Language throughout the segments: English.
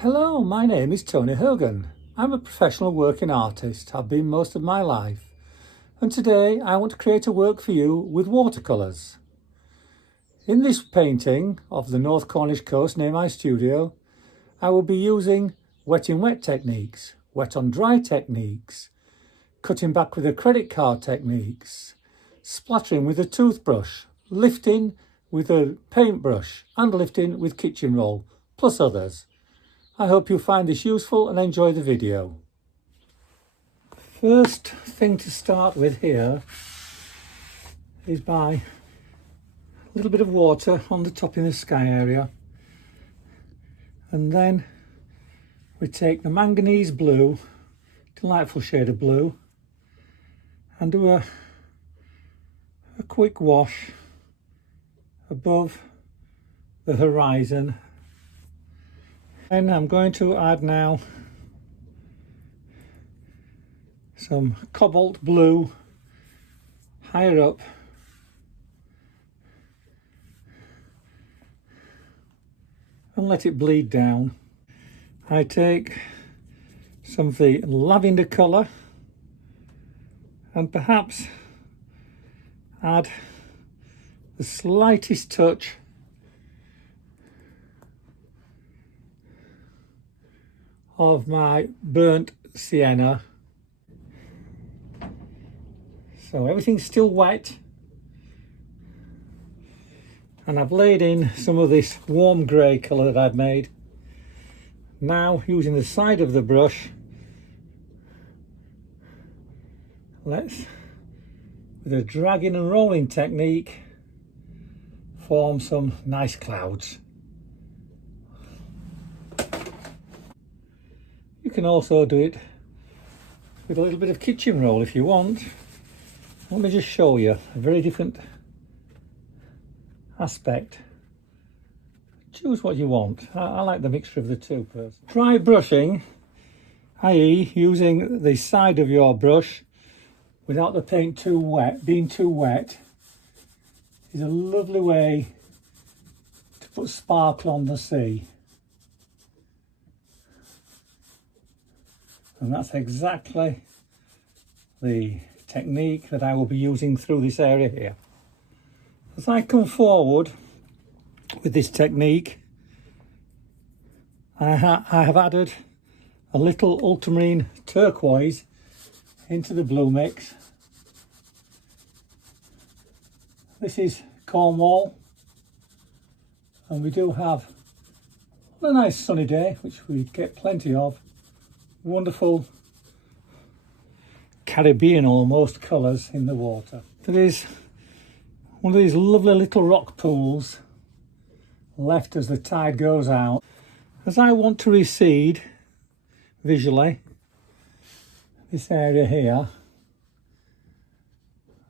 Hello, my name is Tony Hogan. I'm a professional working artist. I've been most of my life. And today I want to create a work for you with watercolours. In this painting of the North Cornish coast near my studio, I will be using wet in wet techniques, wet on dry techniques, cutting back with a credit card techniques, splattering with a toothbrush, lifting with a paintbrush and lifting with kitchen roll, plus others. I hope you find this useful and enjoy the video. First thing to start with here is by a little bit of water on the top in the sky area, and then we take the manganese blue, delightful shade of blue, and do a quick wash above the horizon. And I'm going to add now some cobalt blue higher up, and let it bleed down. I take some of the lavender colour and perhaps add the slightest touch of my burnt sienna. So everything's still wet, and I've laid in some of this warm grey colour that I've made. Now, using the side of the brush, let's, with a dragging and rolling technique, form some nice clouds. You can also do it with a little bit of kitchen roll if you want. Let me just show you a very different aspect. Choose what you want. I like the mixture of the two personally. Dry brushing, i.e. using the side of your brush without the paint being too wet, is a lovely way to put sparkle on the sea. And that's exactly the technique that I will be using through this area here. As I come forward with this technique, I have added a little ultramarine turquoise into the blue mix. This is Cornwall, and we do have a nice sunny day, which we get plenty of. Wonderful Caribbean almost colours in the water. There is one of these lovely little rock pools left as the tide goes out. As I want to recede visually this area here,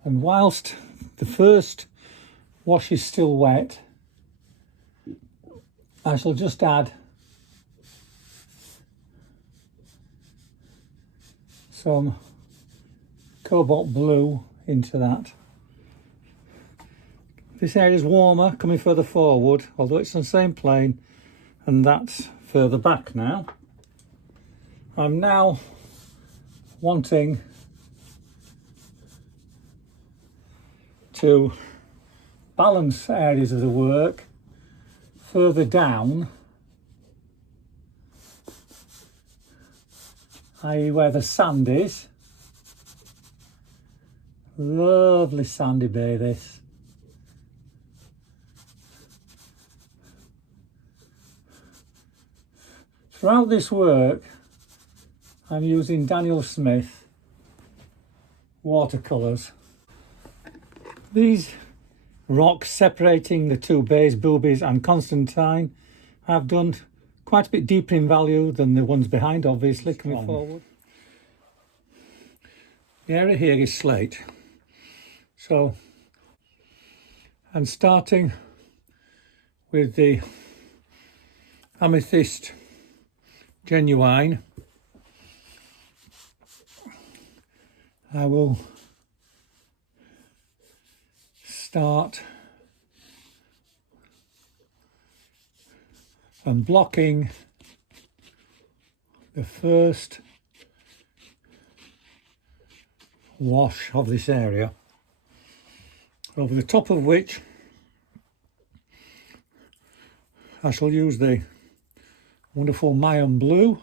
and whilst the first wash is still wet, I shall just add some cobalt blue into that. This area is warmer coming further forward, although it's on the same plane, and that's further back now. I'm now wanting to balance areas of the work further down, i.e. where the sand is. Lovely sandy bay this. Throughout this work I'm using Daniel Smith watercolours. These rocks separating the two bays, Boobys and Constantine, I've done quite a bit deeper in value than the ones behind, obviously, coming forward. The area here is slate. So, and starting with the amethyst genuine, I will start and blocking the first wash of this area, over the top of which I shall use the wonderful Mayan blue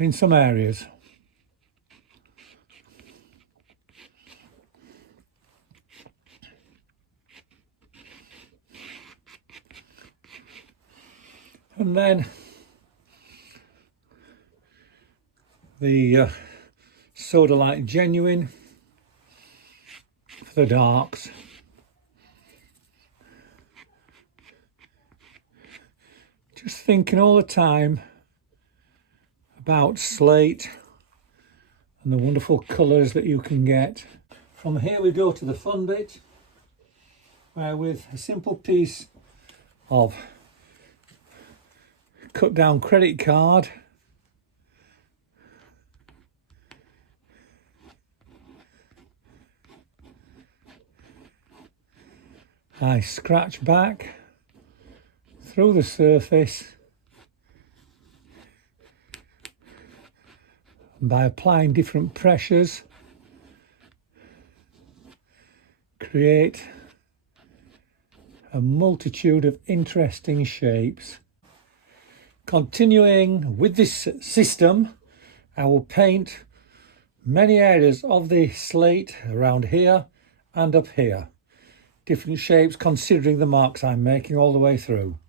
in some areas. And then the Soda Light Genuine for the darks. Just thinking all the time about slate and the wonderful colours that you can get. From here we go to the fun bit, where with a simple piece of cut down credit card I scratch back through the surface, and by applying different pressures create a multitude of interesting shapes. Continuing with this system, I will paint many areas of the slate around here and up here. Different shapes considering the marks I'm making all the way through.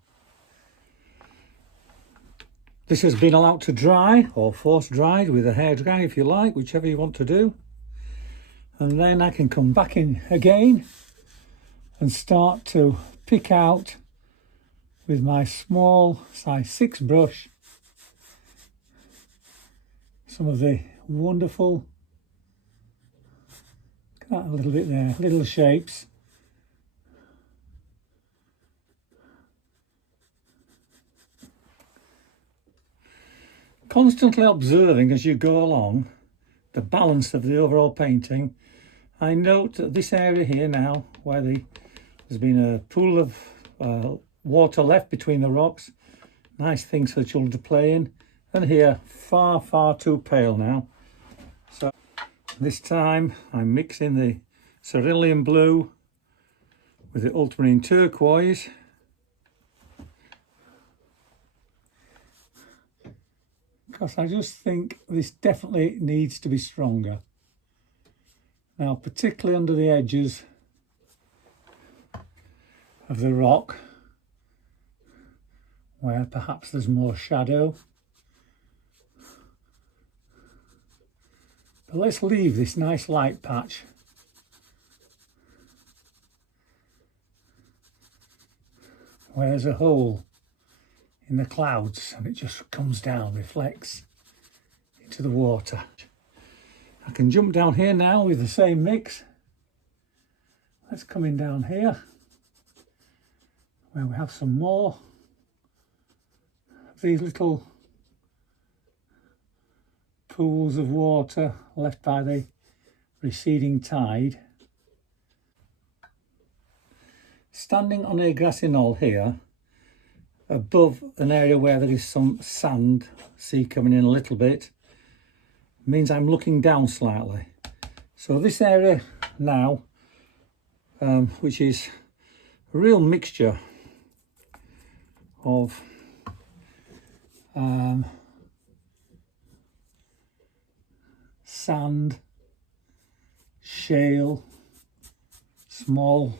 This has been allowed to dry, or force dried with a hairdryer if you like, whichever you want to do. And then I can come back in again and start to pick out with my small size 6 brush some of the wonderful, look at that a little bit there, little shapes. Constantly observing as you go along the balance of the overall painting, I note that this area here now, where there's been a pool of water left between the rocks, nice things for the children to play in, and here far too pale now. So this time I'm mixing the cerulean blue with the ultramarine turquoise, because I just think this definitely needs to be stronger. Now, particularly under the edges of the rock, where perhaps there's more shadow. But let's leave this nice light patch where there's a hole in the clouds and it just comes down, reflects into the water. I can jump down here now with the same mix. Let's come in down here where we have some more of these little pools of water left by the receding tide. Standing on a grassy knoll here, above an area where there is some sand, sea coming in a little bit, means I'm looking down slightly. So this area now, which is a real mixture of sand, shale, small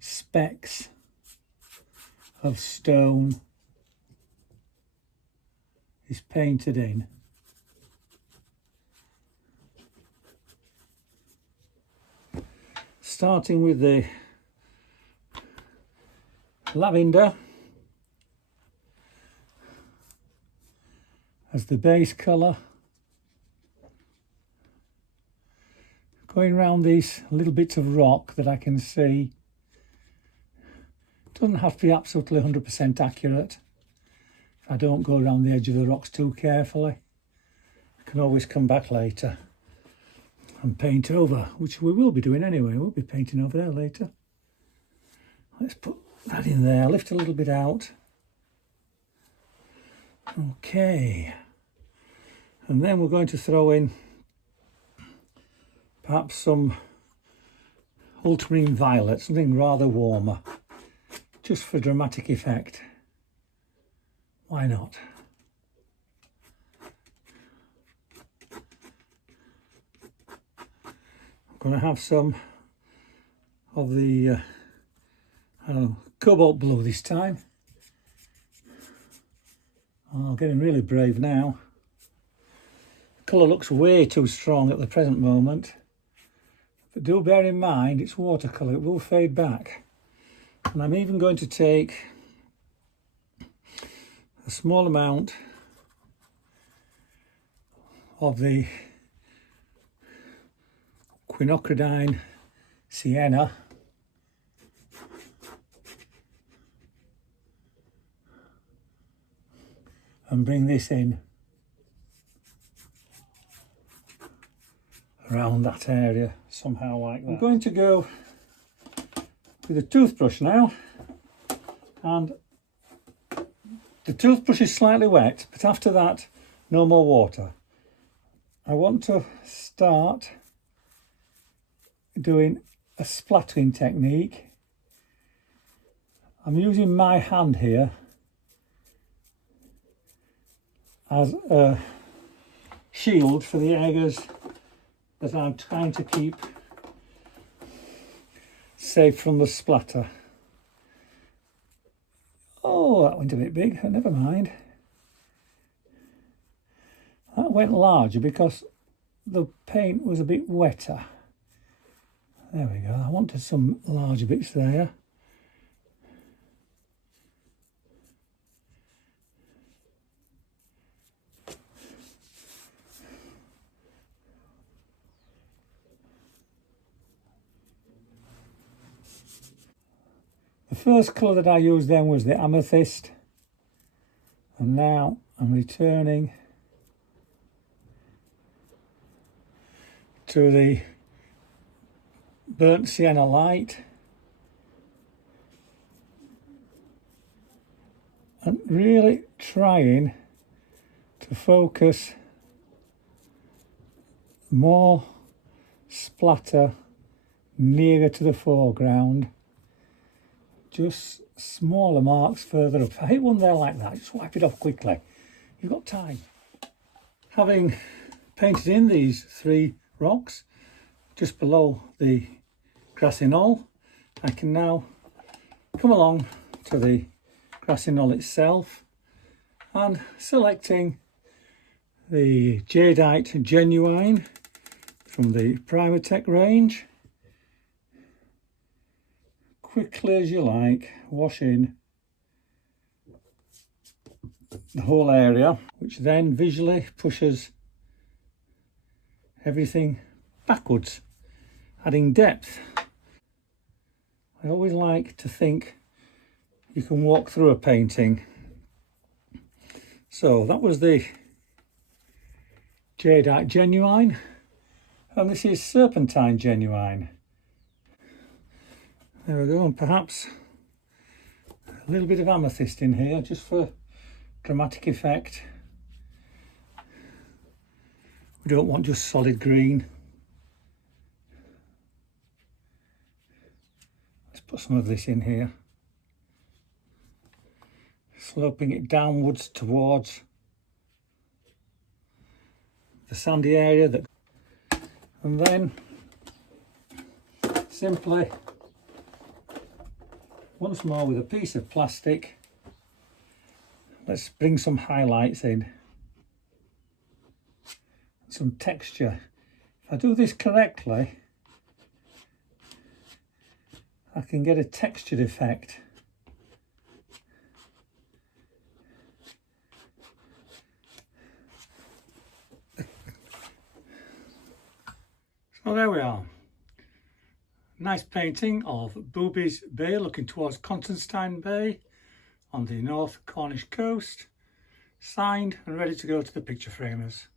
specks of stone, is painted in. Starting with the lavender as the base colour, going around these little bits of rock that I can see. Doesn't have to be absolutely 100% accurate. If I don't go around the edge of the rocks too carefully, I can always come back later and paint over, which we will be doing anyway. We'll be painting over there later. Let's put that in there, lift a little bit out. Okay, and then we're going to throw in perhaps some ultramarine violet, something rather warmer, just for dramatic effect. Why not? I'm going to have some of the cobalt blue this time. Oh, getting really brave now. The colour looks way too strong at the present moment. But do bear in mind it's watercolour, it will fade back. And I'm even going to take a small amount of the quinacridine sienna and bring this in around that area somehow like that. I'm going to go with a toothbrush now, and the toothbrush is slightly wet, but after that no more water. I want to start doing a splattering technique. I'm using my hand here as a shield for the areas that I'm trying to keep safe from the splatter. Oh, that went a bit big, but never mind. That went larger because the paint was a bit wetter. There we go. I wanted some larger bits there. The first colour that I used then was the amethyst, and now I'm returning to the burnt sienna light and really trying to focus more splatter nearer to the foreground, just smaller marks further up. If I hit one there like that, just wipe it off quickly. You've got time. Having painted in these three rocks just below the grassy knoll, I can now come along to the grassy knoll itself and selecting the Jadeite Genuine from the Primatech range. Quickly as you like, wash in the whole area, which then visually pushes everything backwards, adding depth. I always like to think you can walk through a painting. So that was the Jadeite Genuine, and this is Serpentine Genuine. There we go, and perhaps a little bit of amethyst in here just for dramatic effect. We don't want just solid green. Let's put some of this in here, sloping it downwards towards the sandy area, and then simply once more with a piece of plastic, let's bring some highlights in, some texture. If I do this correctly, I can get a textured effect. So there we are. Nice painting of Boobys Bay looking towards Constantine Bay on the North Cornish coast, signed and ready to go to the picture framers.